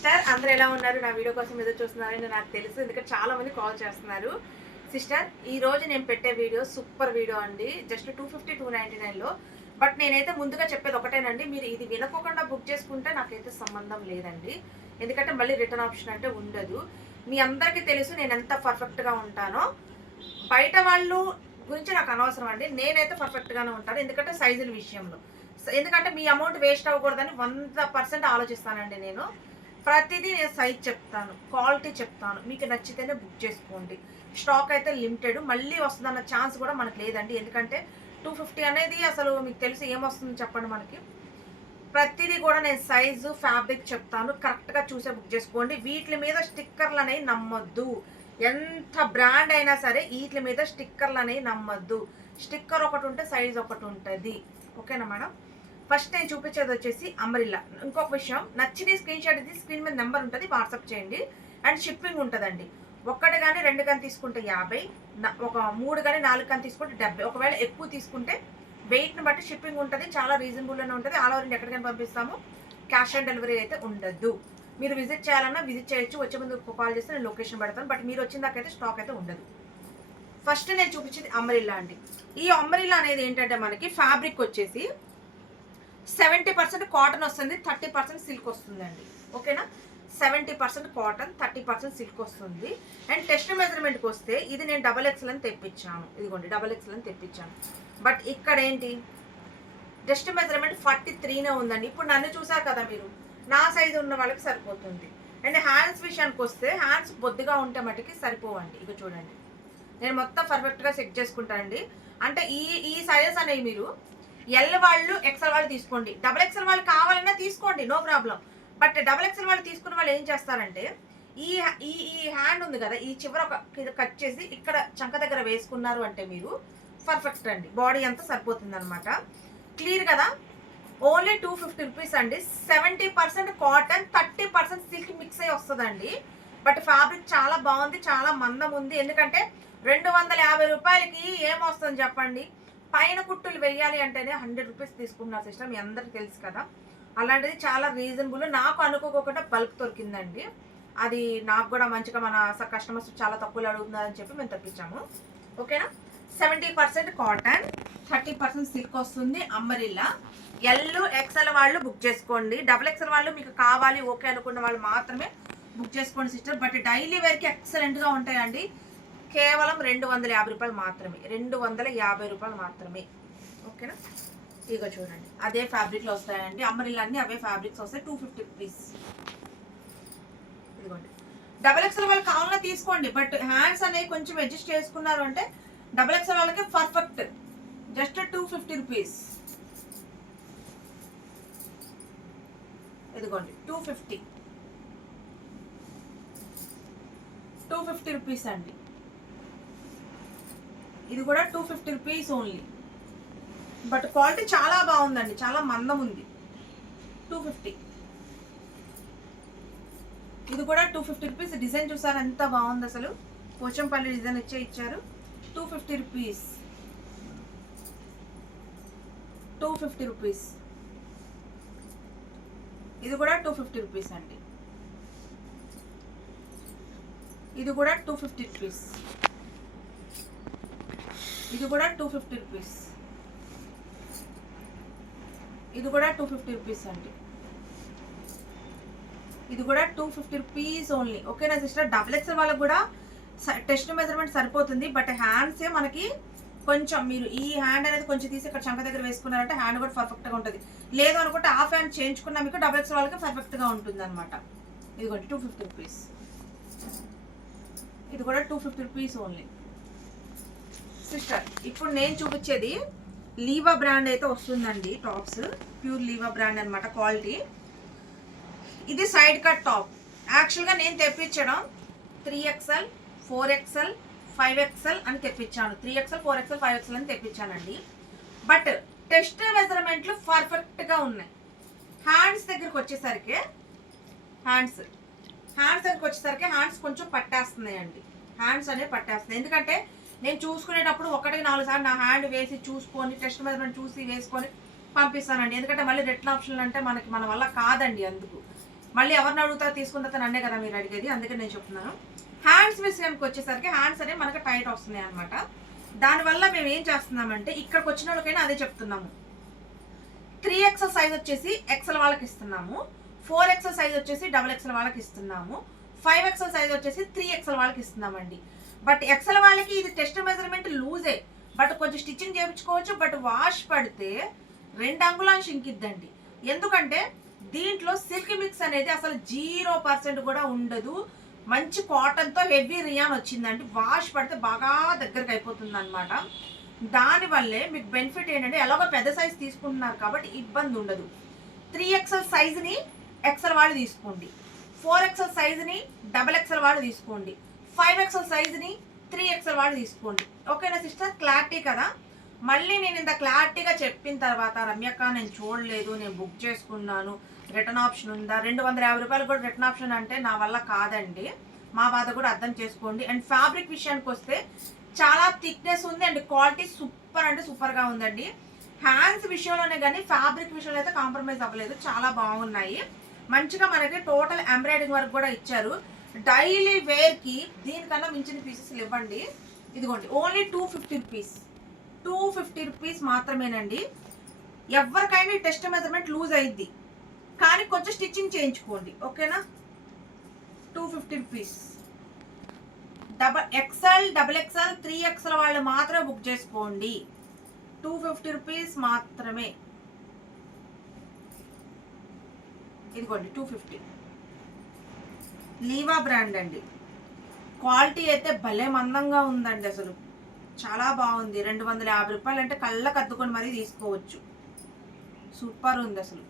Sister అందరూ ఎలా ఉన్నారు? నా వీడియో కోసం ఎదురు చూస్తున్నారని నాకు తెలుసు, ఎందుకంటే చాలా మంది కాల్ చేస్తున్నారు. సిస్టర్ ఈ రోజు నేను పెట్టే వీడియో సూపర్ వీడియో అండి. జస్ట్ 250 299లో. బట్ నేనైతే ముందుగా చెప్పేది ఒకటేనండి, మీరు ఇది వినకోకుండా బుక్ చేసుకుంటే నాకైతే సంబంధం లేదండి. ఎందుకంటే మళ్ళీ రిటర్న్ ఆప్షన్ అంటే ఉండదు. మీ అందరికీ తెలుసు నేను ఎంత పర్ఫెక్ట్గా ఉంటానో. బయట వాళ్ళు గురించి నాకు అనవసరం అండి, నేనైతే పర్ఫెక్ట్గానే ఉంటాను. ఎందుకంటే సైజుల విషయంలో, ఎందుకంటే మీ అమౌంట్ వేస్ట్ అవ్వకూడదని 100% ఆలోచిస్తానండి. నేను ప్రతిదీ నేను సైజ్ చెప్తాను, క్వాలిటీ చెప్తాను, మీకు నచ్చితేనే బుక్ చేసుకోండి. స్టాక్ అయితే లిమిటెడ్, మళ్ళీ వస్తుందన్న ఛాన్స్ కూడా మనకు లేదండి. ఎందుకంటే 250 అనేది అసలు మీకు తెలిసి ఏమొస్తుంది చెప్పండి మనకి. ప్రతిదీ కూడా నేను సైజు ఫ్యాబ్రిక్ చెప్తాను, కరెక్ట్గా చూసే బుక్ చేసుకోండి. వీటి మీద స్టిక్కర్లు అనేవి నమ్మొద్దు. ఎంత బ్రాండ్ అయినా సరే వీటి మీద స్టిక్కర్లు అనేవి నమ్మొద్దు. స్టిక్కర్ ఒకటి ఉంటే సైజ్ ఒకటి ఉంటుంది. ఓకేనా మేడం? ఫస్ట్ నేను చూపించేది వచ్చేసి అంబ్రెల్లా. ఇంకొక విషయం, నచ్చింది స్క్రీన్ షాట్ ఇది, స్క్రీన్ మీద నెంబర్ ఉంటుంది, వాట్సాప్ చేయండి. అండ్ షిప్పింగ్ ఉంటుందండి. ఒక్కటి కానీ 2 కానీ తీసుకుంటే 50, ఒక 3 కానీ 4 కానీ తీసుకుంటే 70. ఒకవేళ ఎక్కువ తీసుకుంటే వెయిట్ని బట్టి షిప్పింగ్ ఉంటుంది, చాలా రీజనబుల్గానే ఉంటుంది. ఆల్ ఓవర్ ఇండియా ఎక్కడికైనా పంపిస్తాము. క్యాష్ ఆన్ డెలివరీ అయితే ఉండదు. మీరు విజిట్ చేయాలన్నా విజిట్ చేయొచ్చు, వచ్చే ముందు కాల్ చేస్తే నేను లొకేషన్ పెడతాను. బట్ మీరు వచ్చిన దాకైతే స్టాక్ అయితే ఉండదు. ఫస్ట్ నేను చూపించేది అంబ్రెల్లా అండి. ఈ అంబ్రెల్లా అనేది ఏంటంటే మనకి ఫ్యాబ్రిక్ వచ్చేసి 70% కాటన్ వస్తుంది, 30% సిల్క్ వస్తుందండి. ఓకేనా? 70% కాటన్, 30% సిల్క్ వస్తుంది. అండ్ టెస్ట్ మెజర్మెంట్కి వస్తే ఇది నేను XXL అని తెప్పించాను. ఇదిగోండి XXL అని తెప్పించాను. బట్ ఇక్కడ ఏంటి, టెస్ట్ మెజర్మెంట్ 43నే ఉందండి. ఇప్పుడు నన్ను చూసారు కదా మీరు, నా సైజు ఉన్న వాళ్ళకి సరిపోతుంది. అండ్ హ్యాండ్స్ విషయానికి వస్తే హ్యాండ్స్ బొద్దుగా ఉంటే మటుకి సరిపోవండి. ఇక చూడండి, నేను మొత్తం పర్ఫెక్ట్గా చెక్ చేసుకుంటానండి. అంటే ఈ సైజెస్ అనేవి మీరు ఎల్ వాళ్ళు XL వాళ్ళు తీసుకోండి, XXL వాళ్ళు కావాలన్నా తీసుకోండి, నో ప్రాబ్లం. బట్ XXL వాళ్ళు తీసుకున్న వాళ్ళు ఏం చేస్తారంటే ఈ ఈ ఈ హ్యాండ్ ఉంది కదా, ఈ చివర కట్ చేసి ఇక్కడ చంక దగ్గర వేసుకున్నారు అంటే మీరు పర్ఫెక్ట్ అండి. బాడీ అంతా సరిపోతుంది అనమాట. క్లియర్ కదా? ఓన్లీ 250 రూపీస్ అండి. 70% కాటన్, 30% సిల్క్ మిక్స్ అయ్యి వస్తుందండి. బట్ ఫ్యాబ్రిక్ చాలా బాగుంది, చాలా మందం ఉంది. ఎందుకంటే 250 రూపాయలకి ఏమొస్తుంది చెప్పండి? పైన కుట్టులు వేయాలి అంటేనే 100 రూపీస్ తీసుకున్నారు సిస్టర్, మీ అందరికి తెలుసు కదా. అలాంటిది చాలా రీజనబుల్. నాకు అనుకోకుండా బల్క్ దొరికిందండి. అది నాకు కూడా మంచిగా మన కస్టమర్స్ చాలా తక్కువలో అడుగుతున్నారని చెప్పి మేము తప్పించాము. ఓకేనా? 70% కాటన్, 30% సిల్క్ వస్తుంది. అంబ్రెల్లా XL వాళ్ళు బుక్ చేసుకోండి. XXL వాళ్ళు మీకు కావాలి ఓకే అనుకున్న వాళ్ళు మాత్రమే బుక్ చేసుకోండి సిస్టర్. బట్ డైలీ వేర్కి ఎక్సలెంట్గా ఉంటాయండి. కేవలం 250 రూపాయలు మాత్రమే, 250 రూపాయలు మాత్రమే. ఓకేనా? ఇక చూడండి, అదే ఫ్యాబ్రిక్లో వస్తాయండి. అంబ్రెల్లా అన్ని అవే ఫ్యాబ్రిక్స్ వస్తాయి. 250 రూపీస్. ఇదిగోండి, XXL వాళ్ళు కావాలన్నా తీసుకోండి. బట్ హ్యాండ్స్ అనేవి కొంచెం అడ్జస్ట్ చేసుకున్నారు అంటే XXL వాళ్ళకి పర్ఫెక్ట్. Just 250 rupees. ఇదిగోండి 250 రూపీస్ అండి. ఇది కూడా 250 రూపీస్ ఓన్లీ. బట్ క్వాలిటీ చాలా బాగుందండి, చాలా మందం ఉంది. 250. ఇది కూడా 250 రూపీస్. డిజైన్ చూసారు ఎంత బాగుంది అసలు, పోచంపల్లి డిజైన్ ఇచ్చారు. 250 రూపీస్. 250 రూపీస్. ఇది కూడా 250 రూపీస్ అండి. ఇది కూడా 250 రూపీస్. ఇది కూడా 250 రూపీస్. ఇది కూడా 250 రూపీస్ అండి. ఇది కూడా 250 రూపీస్ ఓన్లీ. ఓకేనా సిస్టర్? XXL వాళ్ళకి కూడా టెస్ట్ మెజర్మెంట్ సరిపోతుంది. బట్ హ్యాండ్సే మనకి కొంచెం, మీరు ఈ హ్యాండ్ అనేది కొంచెం తీసి ఇక్కడ చంక దగ్గర వేసుకున్నారంటే హ్యాండ్ కూడా పర్ఫెక్ట్గా ఉంటుంది. లేదు అనుకుంటే హాఫ్ హ్యాండ్ చేయించుకున్నా మీకు XXL వాళ్ళకి పర్ఫెక్ట్గా ఉంటుంది అనమాట. ఇదిగోండి 250 రూపీస్. ఇది కూడా 250 రూపీస్ ఓన్లీ సిస్టర్. ఇప్పుడు నేను చూపించేది లీవా బ్రాండ్ అయితే వస్తుందండి. టాప్స్ ప్యూర్ లీవా బ్రాండ్ అనమాట. క్వాలిటీ ఇది సైడ్ కట్ టాప్. యాక్చువల్గా నేను తెప్పించడం 3XL 4XL 5XL అని తెప్పించాను. 3XL 4XL 5XL అని తెప్పించానండి. బట్ టెస్ట్ మెజర్మెంట్లు పర్ఫెక్ట్గా ఉన్నాయి. హ్యాండ్స్ దగ్గరికి వచ్చేసరికి హ్యాండ్స్ కొంచెం పట్టేస్తున్నాయండి. హ్యాండ్స్ అనేవి పట్టేస్తున్నాయి. ఎందుకంటే నేను చూసుకునేటప్పుడు 1కి 4 సార్లు నా హ్యాండ్ వేసి చూసుకొని టెస్ట్ మెజర్మెంట్ చూసి వేసుకొని పంపిస్తానండి. ఎందుకంటే మళ్ళీ రిటర్న్ ఆప్షన్లు అంటే మన వల్ల కాదండి. అందుకు మళ్ళీ ఎవరిని అడుగుతారో తీసుకున్న తర్వాత నన్నే కదా మీరు అడిగేది, అందుకని నేను చెప్తున్నాను. హ్యాండ్స్ విషయానికి వచ్చేసరికి హ్యాండ్స్ అనేవి మనకు టైట్ వస్తున్నాయి అనమాట. దానివల్ల మేము ఏం చేస్తున్నామంటే ఇక్కడికి వచ్చిన వాళ్ళకైనా అదే చెప్తున్నాము. 3XL సైజ్ వచ్చేసి XL వాళ్ళకి ఇస్తున్నాము, 4XL సైజ్ వచ్చేసి XXL వాళ్ళకి ఇస్తున్నాము, 5XL సైజ్ వచ్చేసి 3XL వాళ్ళకి ఇస్తున్నామండి. బట్ XL వాళ్ళకి ఇది టెస్ట్ మెజర్మెంట్ లూజే, బట్ కొంచెం స్టిచ్చింగ్ చేయించుకోవచ్చు. బట్ వాష్ పడితే 2 అంగుళాలు షింకిద్దండి. ఎందుకంటే దీంట్లో సిల్క్ మిక్స్ అనేది అసలు 0% కూడా ఉండదు. మంచి కాటన్తో హెవీ రియాన్ వచ్చిందండి. వాష్ పడితే బాగా దగ్గరకు అయిపోతుంది అనమాట. దానివల్లే మీకు బెనిఫిట్ ఏంటంటే ఎలాగో పెద్ద సైజు తీసుకుంటున్నారు కాబట్టి ఇబ్బంది ఉండదు. 3XL సైజుని XL వాళ్ళు తీసుకోండి, 4XL సైజుని XXL వాళ్ళు తీసుకోండి, 5XL సైజుని 3XL వాళ్ళు తీసుకోండి. ఓకేనా సిస్టర్, క్లారిటీ కదా? మళ్ళీ నేను ఇంత క్లారిటీగా చెప్పిన తర్వాత రమ్యక్క నేను చూడలేదు, నేను బుక్ చేసుకున్నాను, రిటర్న్ ఆప్షన్ ఉందా, 250 రూపాయలు కూడా రిటర్న్ ఆప్షన్ అంటే నా వల్ల కాదండి. మా బాధ కూడా అర్థం చేసుకోండి. అండ్ ఫ్యాబ్రిక్ విషయానికి వస్తే చాలా థిక్నెస్ ఉంది అండ్ క్వాలిటీ సూపర్ అంటే సూపర్గా ఉందండి. హ్యాండ్స్ విషయంలోనే కానీ ఫ్యాబ్రిక్ విషయంలో అయితే కాంప్రమైజ్ అవ్వలేదు, చాలా బాగున్నాయి. మంచిగా మనకి టోటల్ ఎంబ్రాయిడింగ్ వర్క్ కూడా ఇచ్చారు. డైలీ వేర్కి దీనికన్నా మించిన పీసెస్ ఇవ్వండి. ఇదిగోండి ఓన్లీ 250 రూపీస్, 250 రూపీస్ మాత్రమేనండి. ఎవరికైనా టెస్ట్ మెజర్మెంట్ లూజ్ అయింది కానీ కొంచెం స్టిచ్చింగ్ చేయించుకోండి. ఓకేనా, 250 రూపీస్. XL, XXL, 3XL వాళ్ళు మాత్రమే బుక్ చేసుకోండి. 250 రూపీస్ మాత్రమే. ఇదిగోండి 250. లీవా బ్రాండ్ అండి. క్వాలిటీ అయితే భలే మందంగా ఉందండి, అసలు చాలా బాగుంది. 250 రూపాయలు అంటే కళ్ళకు అద్దుకొని మరీ తీసుకోవచ్చు. సూపర్ ఉంది అసలు.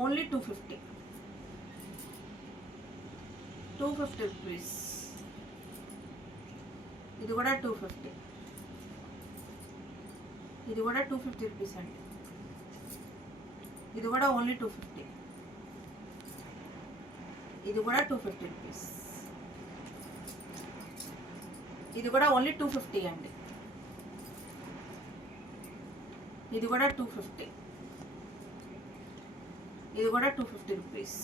Only 250, 250 rupees. ఇది కూడా 250, ఇది కూడా 250 రూపీస్ అండి. ఇది కూడా ఓన్లీ 250, ఇది కూడా 250 రూపీస్. ఇది కూడా ఓన్లీ 250 అండి. ఇది కూడా 250, ఇది కూడా 250 రూపీస్.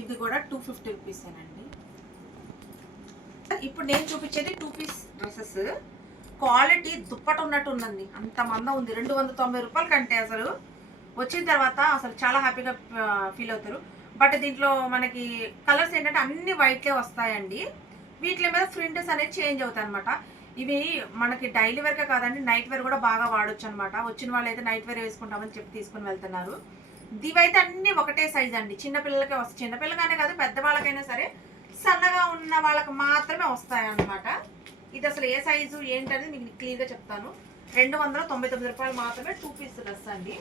ఇది కూడా 250 రూపీసేనండి. ఇప్పుడు నేను చూపించేది 2 పీస్ డ్రెస్సెస్. క్వాలిటీ దుప్పట ఉన్నట్టు ఉందండి, అంత మందం ఉంది. 290 రూపాయల కంటే అసలు వచ్చిన తర్వాత అసలు చాలా హ్యాపీగా ఫీల్ అవుతారు. బట్ దీంట్లో మనకి కలర్స్ ఏంటంటే అన్ని వైట్లే వస్తాయండి. వీటి మీద ప్రింట్స్ అనేది చేంజ్ అవుతాయి అనమాట. ఇవి మనకి డైలీ వేర్కే కాదండి, నైట్ వేర్ కూడా బాగా వాడచ్చు అనమాట. వచ్చిన వాళ్ళు అయితే నైట్ వేర్ వేసుకుంటామని చెప్పి తీసుకుని వెళ్తున్నారు. ఇవైతే అన్ని ఒకటే సైజ్ అండి. చిన్నపిల్లలకే వస్తాయి, చిన్నపిల్లగానే కాదు పెద్దవాళ్ళకైనా సరే సన్నగా ఉన్న వాళ్ళకి మాత్రమే వస్తాయి అన్నమాట. ఇది అసలు ఏ సైజు ఏంటనేది మీకు క్లియర్గా చెప్తాను. 299 రూపాయలు మాత్రమే 2 పీస్ డ్రెస్ అండి.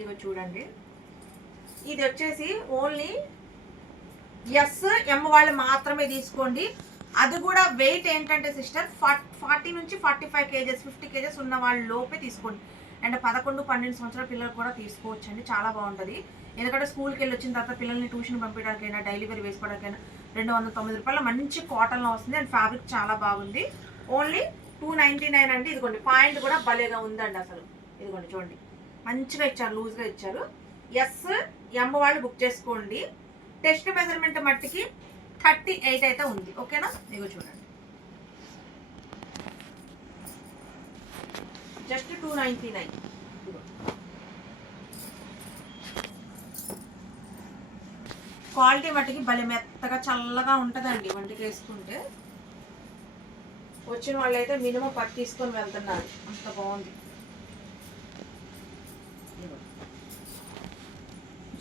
ఇగో చూడండి, ఇది వచ్చేసి ఓన్లీ M వాళ్ళు మాత్రమే తీసుకోండి. అది కూడా వెయిట్ ఏంటంటే సిస్టర్ 40 నుంచి 45 కేజెస్ 50 కేజెస్ ఉన్న వాళ్ళ లోపే తీసుకోండి. అండ్ 11-12 సంవత్సరాల పిల్లలు కూడా తీసుకోవచ్చు అండి, చాలా బాగుంటుంది. ఎందుకంటే స్కూల్కి వెళ్ళి వచ్చిన తర్వాత పిల్లల్ని ట్యూషన్ పంపించడానికైనా డైలీ వేర్ వేసుకోవడానికైనా 290 రూపాయలు మంచి కాటన్లో వస్తుంది. అండ్ ఫ్యాబ్రిక్ చాలా బాగుంది. ఓన్లీ 299 అండి. ఇదిగోండి పాయింట్ కూడా భలేగా ఉందండి అసలు. ఇదిగోండి చూడండి, మంచిగా ఇచ్చారు, లూజ్గా ఇచ్చారు. M వాళ్ళు బుక్ చేసుకోండి. టెస్ట్ మెజర్మెంట్ మట్టికి 38 అయితే ఉంది. ఓకేనా, ఇదిగో చూడండి, జస్ట్ 299. క్వాలిటీ మట్టికి భలే మెత్తగా చల్లగా ఉంటుందండి వంటికి వేసుకుంటే. వచ్చిన వాళ్ళు అయితే మినిమం 10 తీసుకొని వెళ్తున్నారు, అంత బాగుంది.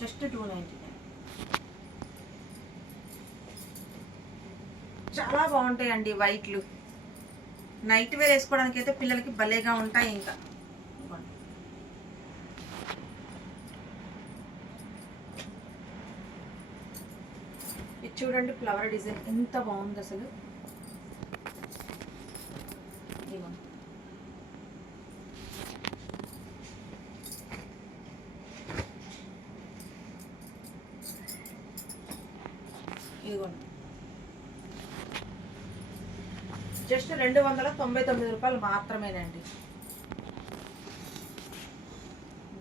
జస్ట్ 299. చాలా బాగుంటాయండి వైట్లు. నైట్ వేర్ వేసుకోవడానికి అయితే పిల్లలకి భలేగా ఉంటాయి. ఇంకా ఇది చూడండి, ఫ్లవర్ డిజైన్ ఎంత బాగుంది అసలు. ఇదిగోండి, జస్ట్ 299 రూపాయలు మాత్రమేనండి.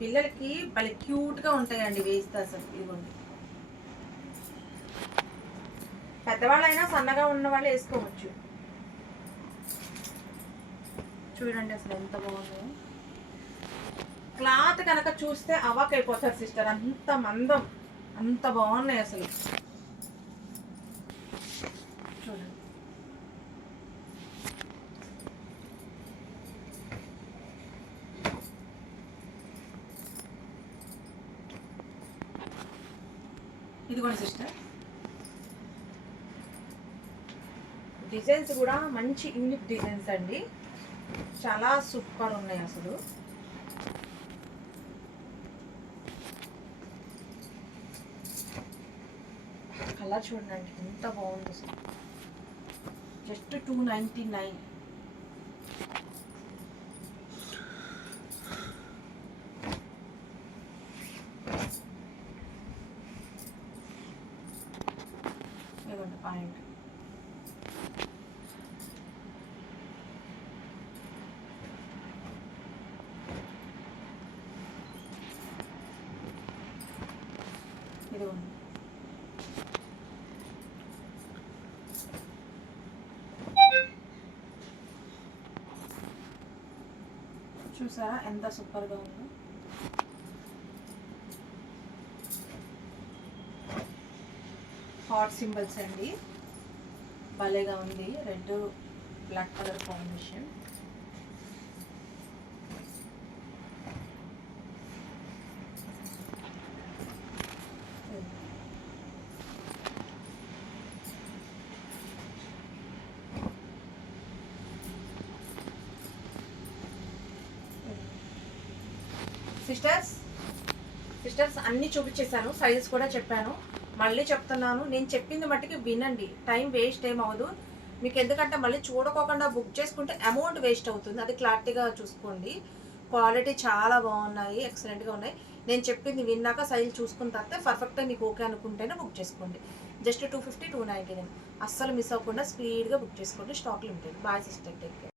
పిల్లలకి భలే క్యూట్గా ఉంటాయండి వేస్తే అసలు. ఇదిగోండి, పెద్దవాళ్ళైనా సన్నగా ఉన్న వాళ్ళు వేసుకోవచ్చు. చూడండి అసలు ఎంత బాగుందో. క్లాత్ కనుక చూస్తే అవాక్ అయిపోతారు సిస్టర్, అంత మందం, అంత బాగున్నాయి అసలు. చూడండి, ఇదిగోండి సిస్టర్, డిజైన్స్ కూడా మంచి యూనిక్ డిజైన్స్ అండి, చాలా సూపర్ ఉన్నాయి అసలు. కలర్ చూడండి ఎంత బాగుంది అసలు. జస్ట్ 299. ఇదిగోండి పాయింట్. ఇదిగోండి, చూసారా ఎంత సూపర్గా ఉందో. హార్ట్ సింబల్స్ అండి, భలేగా ఉంది. Red black colour combination. Sisters అన్నీ చూపించేశాను, సైజెస్ కూడా చెప్పాను. మళ్ళీ చెప్తున్నాను, నేను చెప్పింది మట్టుకి వినండి, టైం వేస్ట్ ఏం అవ్వదు మీకు. ఎందుకంటే మళ్ళీ చూడకోకుండా బుక్ చేసుకుంటే అమౌంట్ వేస్ట్ అవుతుంది, అది క్లారిటీగా చూసుకోండి. క్వాలిటీ చాలా బాగున్నాయి, ఎక్సలెంట్గా ఉన్నాయి. నేను చెప్పింది విన్నాక సైజ్ చూసుకున్న తర్వాత పర్ఫెక్ట్గా మీకు ఓకే అనుకుంటేనే బుక్ చేసుకోండి. జస్ట్ 250, 299. అస్సలు మిస్ అవ్వకుండా స్పీడ్గా బుక్ చేసుకోండి, stock limited. Bye sister, take care.